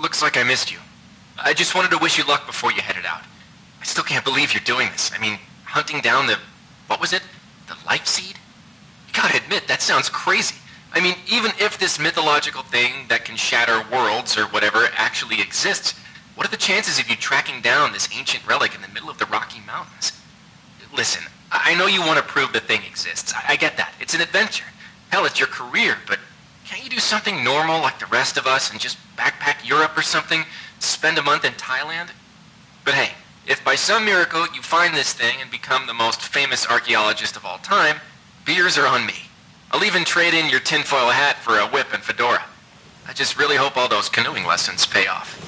Looks like I missed you. I just wanted to wish you luck before you headed out. I still can't believe you're doing this. I mean, hunting down the... what was it? The life seed? You gotta admit, that sounds crazy. I mean, even if this mythological thing that can shatter worlds or whatever actually exists, what are the chances of you tracking down this ancient relic in the middle of the Rocky Mountains? Listen, I know you want to prove the thing exists. I get that. It's an adventure. Hell, it's your career, but can't you do something normal like the rest of us and just backpack Europe or something? Spend a month in Thailand? But hey, if by some miracle you find this thing and become the most famous archaeologist of all time, beers are on me. I'll even trade in your tinfoil hat for a whip and fedora. I just really hope all those canoeing lessons pay off.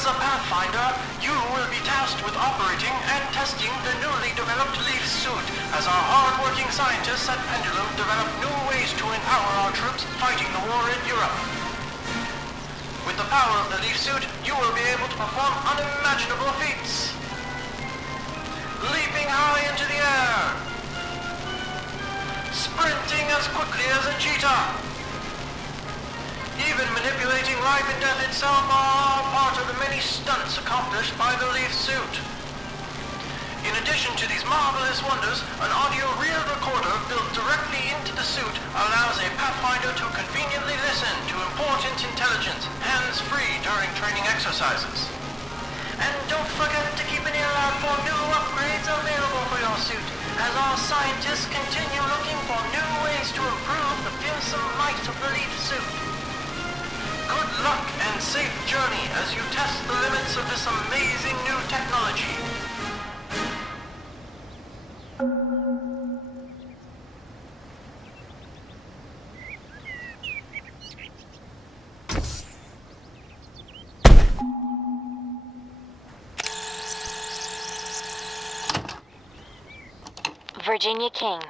As a Pathfinder, you will be tasked with operating and testing the newly developed Leaf suit as our hard-working scientists at Pendulum develop new ways to empower our troops fighting the war in Europe. With the power of the Leaf suit, you will be able to perform unimaginable feats. Leaping high into the air. Sprinting as quickly as a cheetah. Even manipulating life and death itself are all part of the many stunts accomplished by the Leaf suit. In addition to these marvelous wonders, an audio reel recorder built directly into the suit allows a Pathfinder to conveniently listen to important intelligence, hands-free during training exercises. And don't forget to keep an ear out for new upgrades available for your suit, as our scientists continue looking for new ways to improve the fearsome might of the Leaf suit. Good luck and safe journey as you test the limits of this amazing new technology. Virginia King,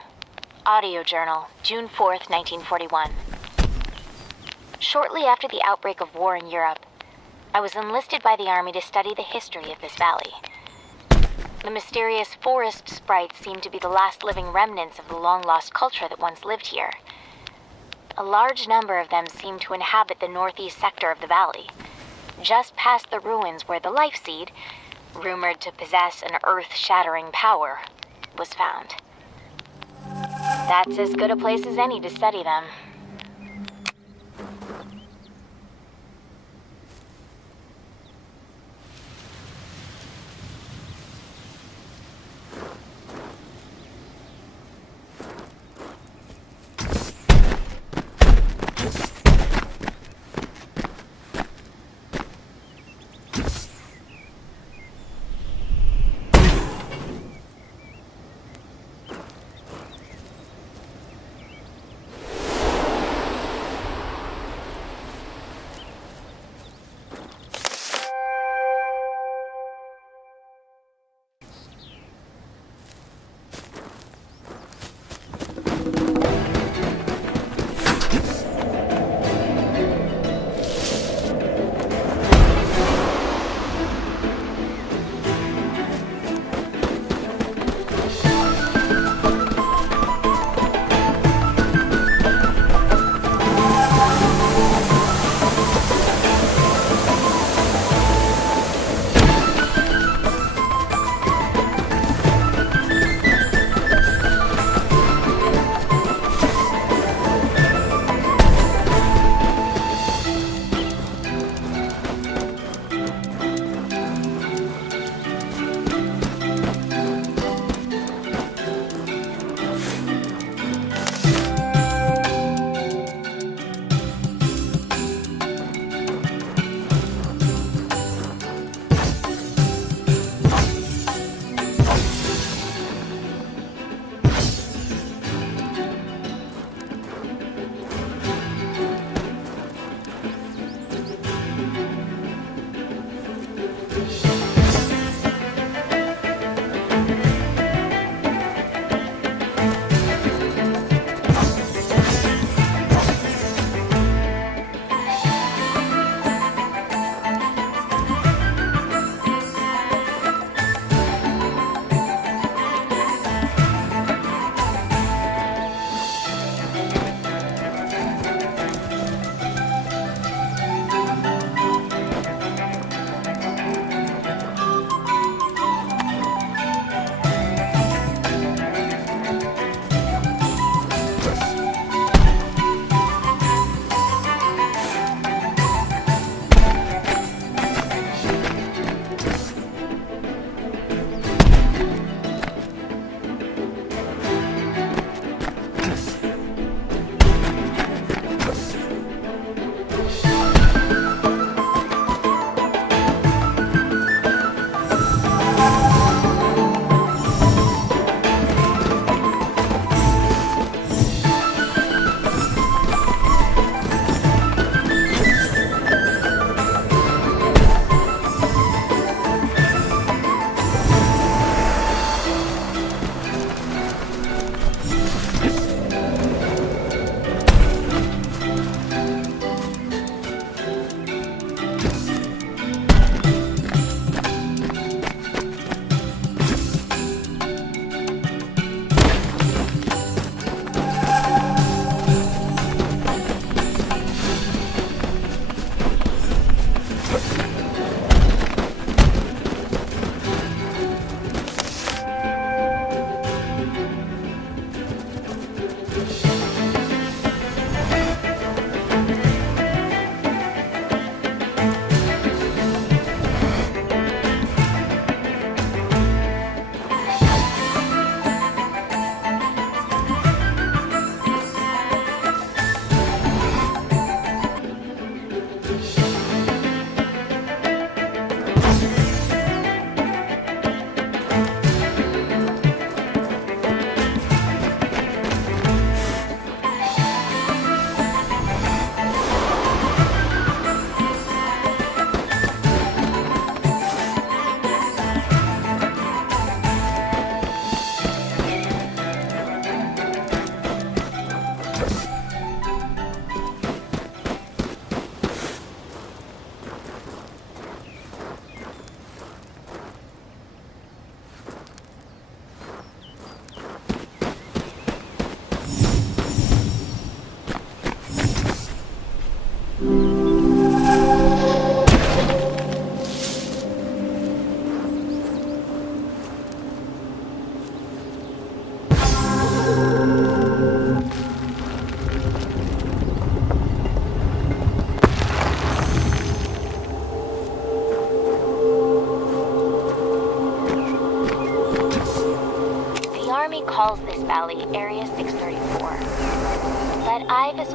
Audio Journal, June 4th, 1941. Shortly after the outbreak of war in Europe, I was enlisted by the Army to study the history of this valley. The mysterious forest sprites seem to be the last living remnants of the long-lost culture that once lived here. A large number of them seem to inhabit the northeast sector of the valley, just past the ruins where the Life Seed, rumored to possess an earth-shattering power, was found. That's as good a place as any to study them.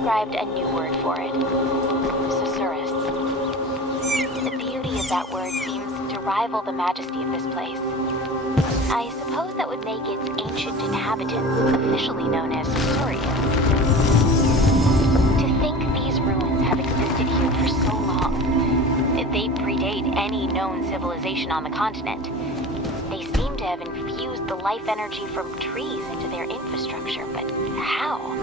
described a new word for it. Susurrus. The beauty of that word seems to rival the majesty of this place. I suppose that would make its ancient inhabitants officially known as Surians. To think these ruins have existed here for so long, they predate any known civilization on the continent. They seem to have infused the life energy from trees into their infrastructure, but how?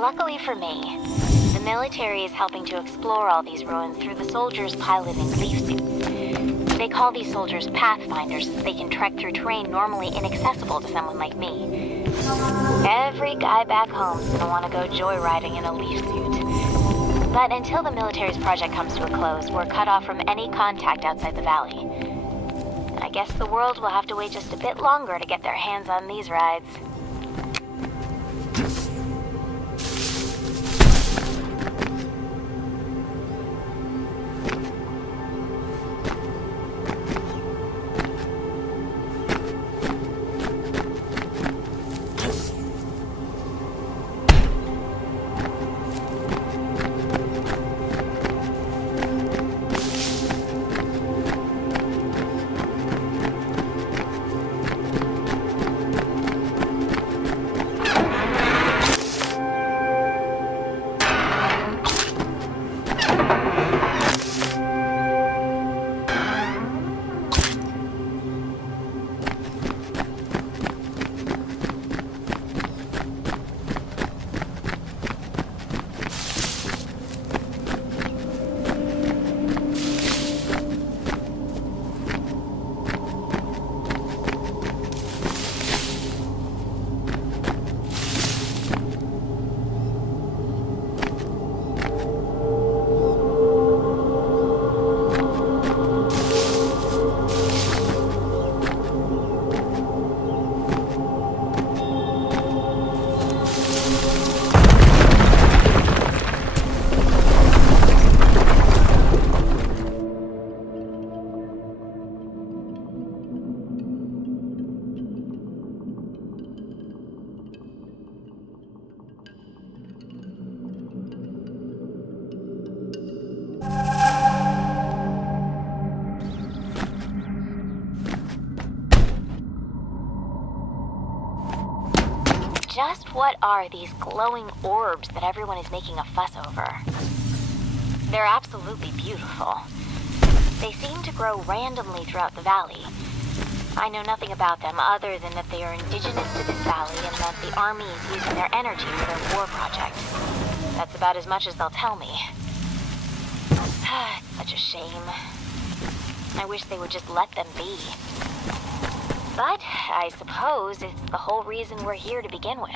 Luckily for me, the military is helping to explore all these ruins through the soldiers piloting leaf suits. They call these soldiers pathfinders since they can trek through terrain normally inaccessible to someone like me. Every guy back home's gonna want to go joyriding in a leaf suit. But until the military's project comes to a close, we're cut off from any contact outside the valley. I guess the world will have to wait just a bit longer to get their hands on these rides. Just what are these glowing orbs that everyone is making a fuss over? They're absolutely beautiful. They seem to grow randomly throughout the valley. I know nothing about them other than that they are indigenous to this valley and that the army is using their energy for their war project. That's about as much as they'll tell me. It's such a shame. I wish they would just let them be. But I suppose it's the whole reason we're here to begin with.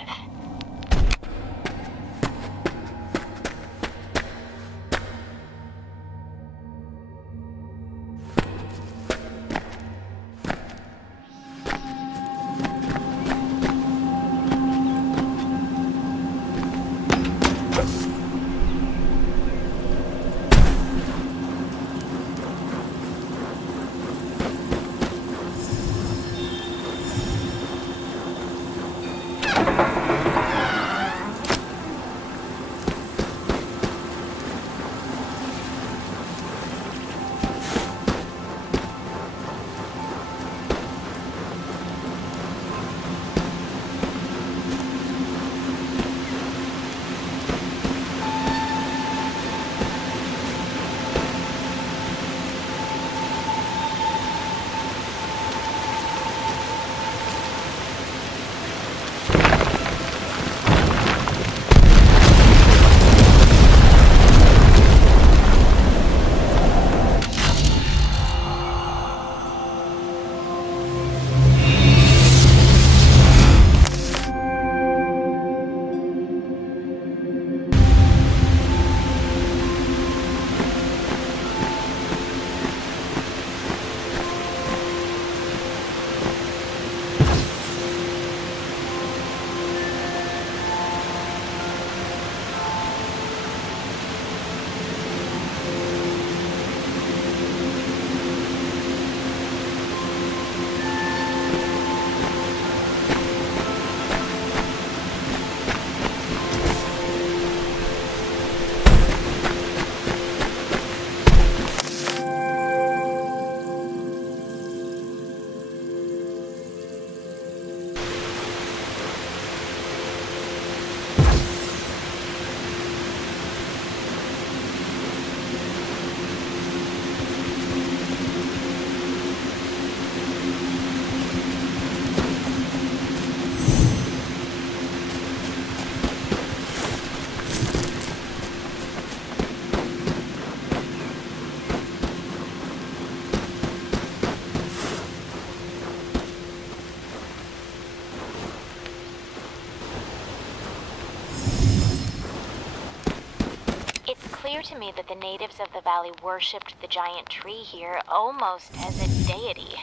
clear to me that the natives of the valley worshipped the giant tree here almost as a deity.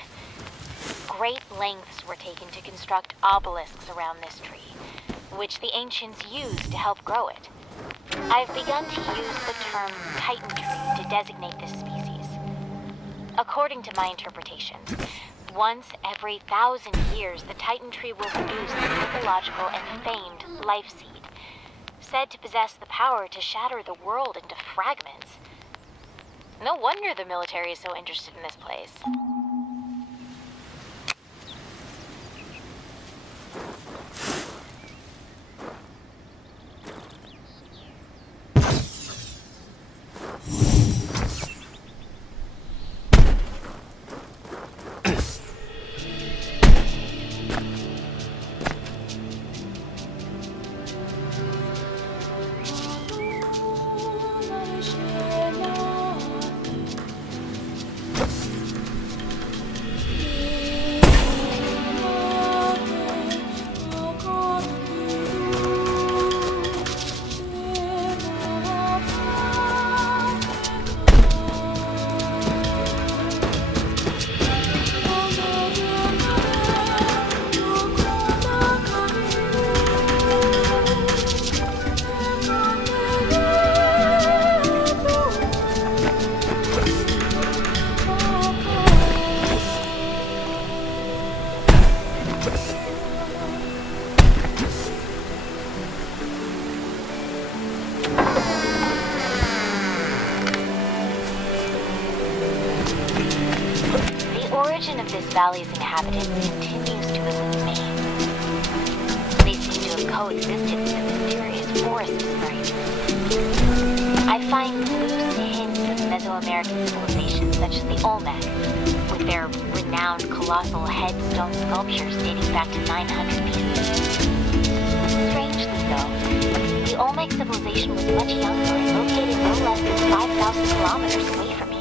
Great lengths were taken to construct obelisks around this tree, which the ancients used to help grow it. I've begun to use the term Titan tree to designate this species. According to my interpretations, once every 1,000 years, the Titan tree will produce the mythological and famed life seed, said to possess the power to shatter the world into fragments. No wonder the military is so interested in this place. The origin of this valley's inhabitants continues to elude me. They seem to have coexisted with the mysterious forest sprites. I find loose hints of Mesoamerican civilizations such as the Olmec, with their renowned colossal headstone sculptures dating back to 900 BC. Strangely though, the Olmec civilization was much younger and located no less than 5,000 kilometers away from here.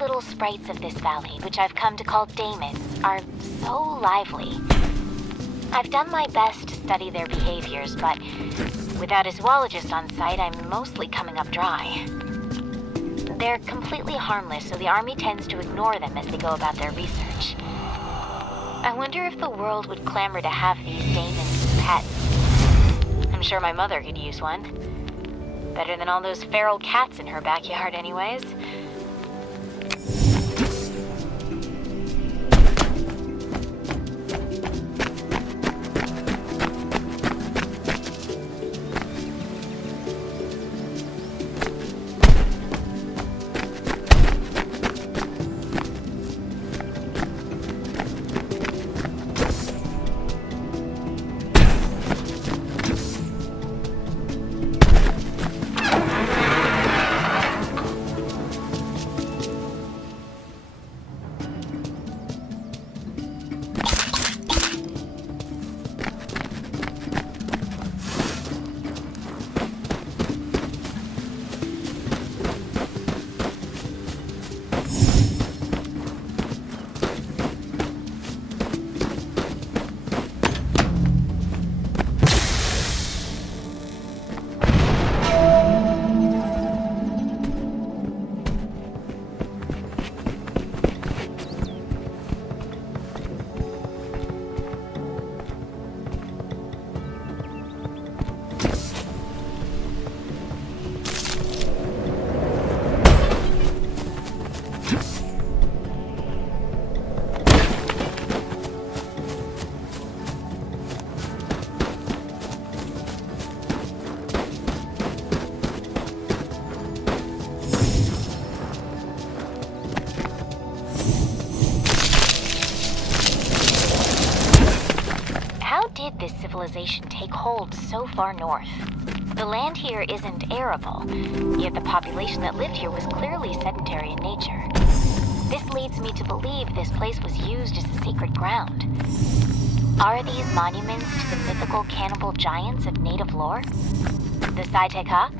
little sprites of this valley, which I've come to call daemons, are so lively. I've done my best to study their behaviors, but without a zoologist on site, I'm mostly coming up dry. They're completely harmless, so the army tends to ignore them as they go about their research. I wonder if the world would clamor to have these daemons as pets. I'm sure my mother could use one. Better than all those feral cats in her backyard anyways. This civilization take hold so far north. The land here isn't arable, yet the population that lived here was clearly sedentary in nature. This leads me to believe this place was used as a sacred ground. Are these monuments to the mythical cannibal giants of native lore? The Sai Te Ka?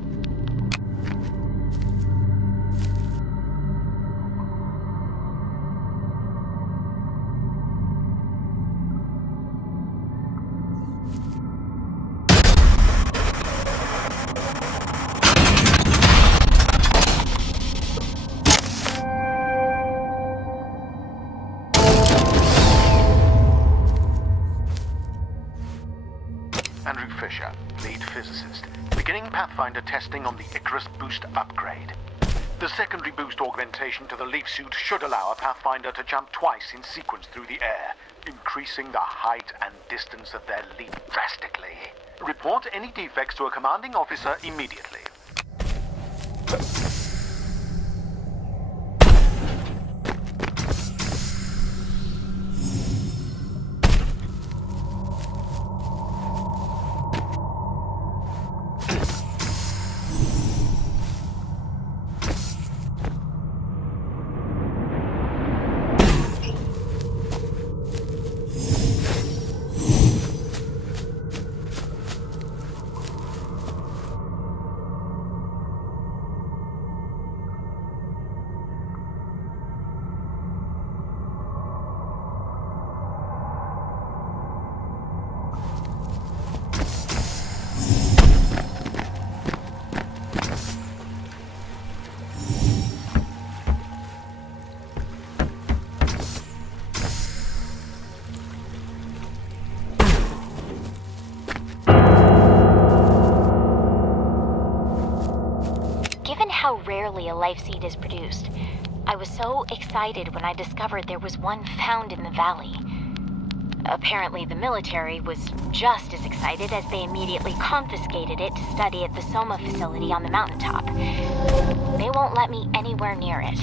Andrew Fisher, lead physicist, beginning Pathfinder testing on the Icarus boost upgrade. The secondary boost augmentation to the leaf suit should allow a Pathfinder to jump twice in sequence through the air, increasing the height and distance of their leap drastically. Report any defects to a commanding officer immediately. How rarely a life seed is produced. I was so excited when I discovered there was one found in the valley. Apparently the military was just as excited as they immediately confiscated it to study at the Soma facility on the mountaintop. They won't let me anywhere near it.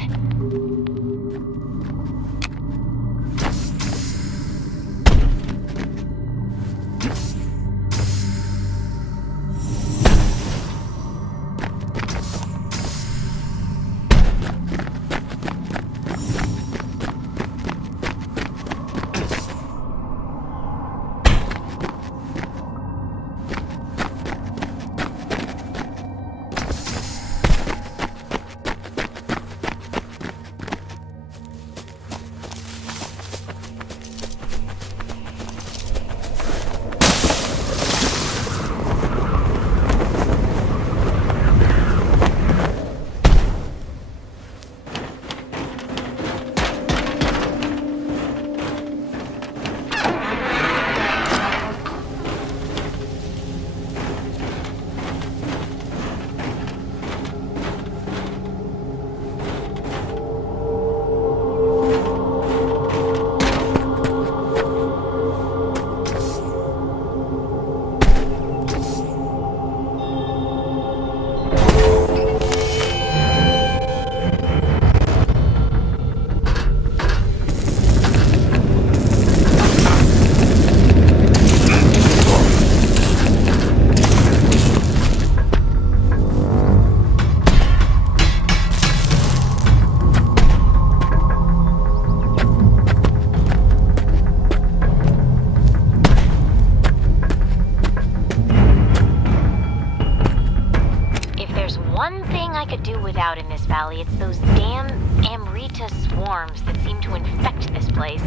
swarms that seem to infect this place.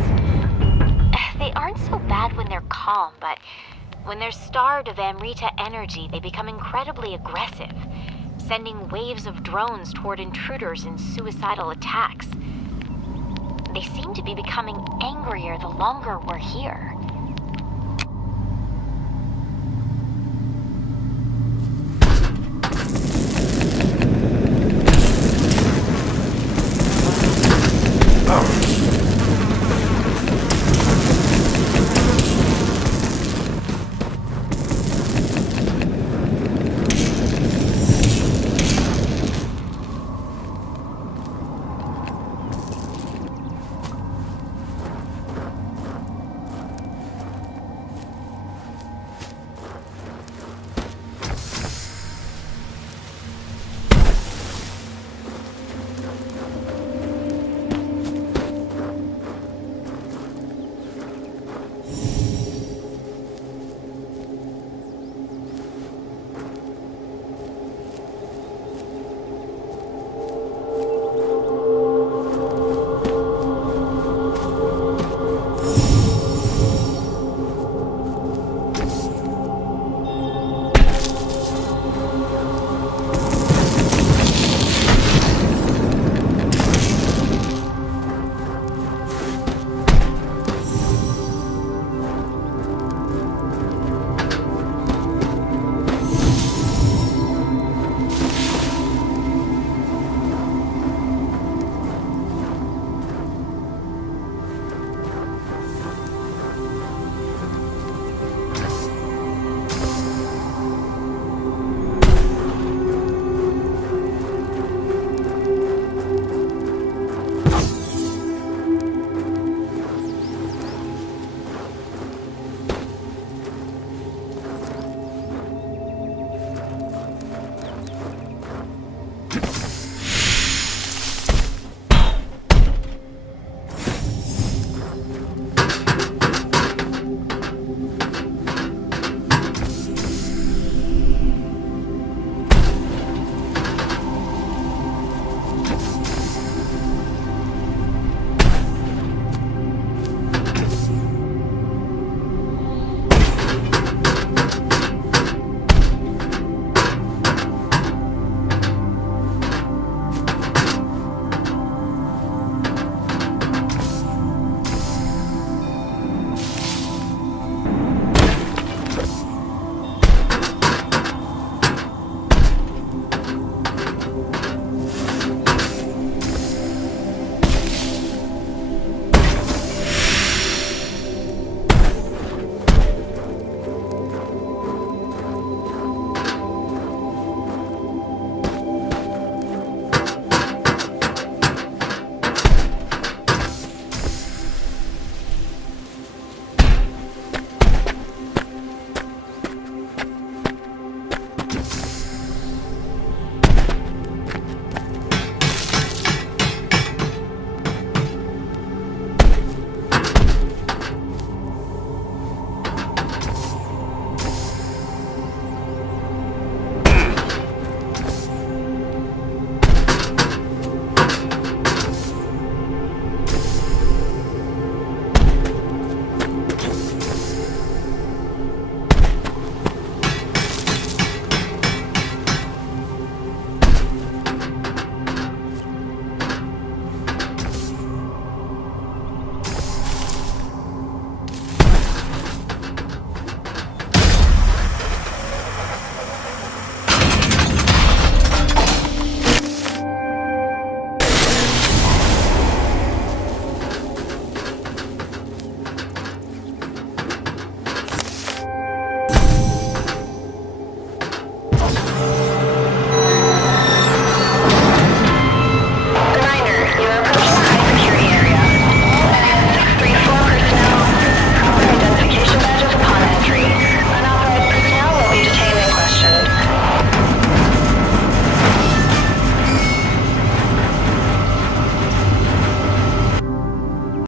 They aren't so bad when they're calm, but when they're starved of Amrita energy, they become incredibly aggressive, sending waves of drones toward intruders in suicidal attacks. They seem to be becoming angrier the longer we're here.